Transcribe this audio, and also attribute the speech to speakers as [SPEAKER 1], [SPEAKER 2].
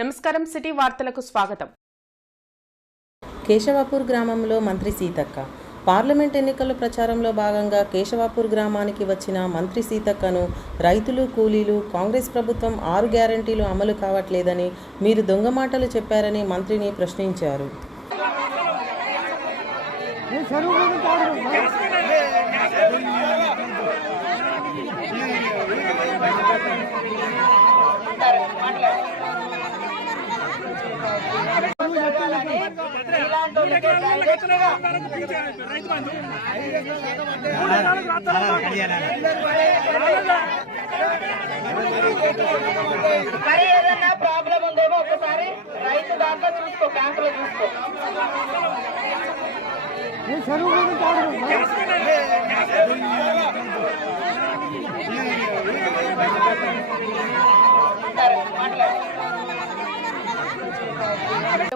[SPEAKER 1] నమస్కారం సిటీ వార్తలకు స్వాగతం.
[SPEAKER 2] కేశవాపూర్ గ్రామంలో మంత్రి సీతక్క. పార్లమెంట్ ఎన్నికల ప్రచారంలో భాగంగా కేశవాపూర్ గ్రామానికి వచ్చిన మంత్రి సీతక్కను రైతులు కూలీలు కాంగ్రెస్ ప్రభుత్వం ఆరు గ్యారంటీలు అమలు కావట్లేదని మీరు దొంగ మాటలు చెప్పారని మంత్రిని ప్రశ్నించారు.
[SPEAKER 3] మరి ఏదన్నా ప్రాబ్లం ఉందేమో ఒకసారి రైతు దాంట్లో చూసుకో బ్యాంకులో చూసుకో.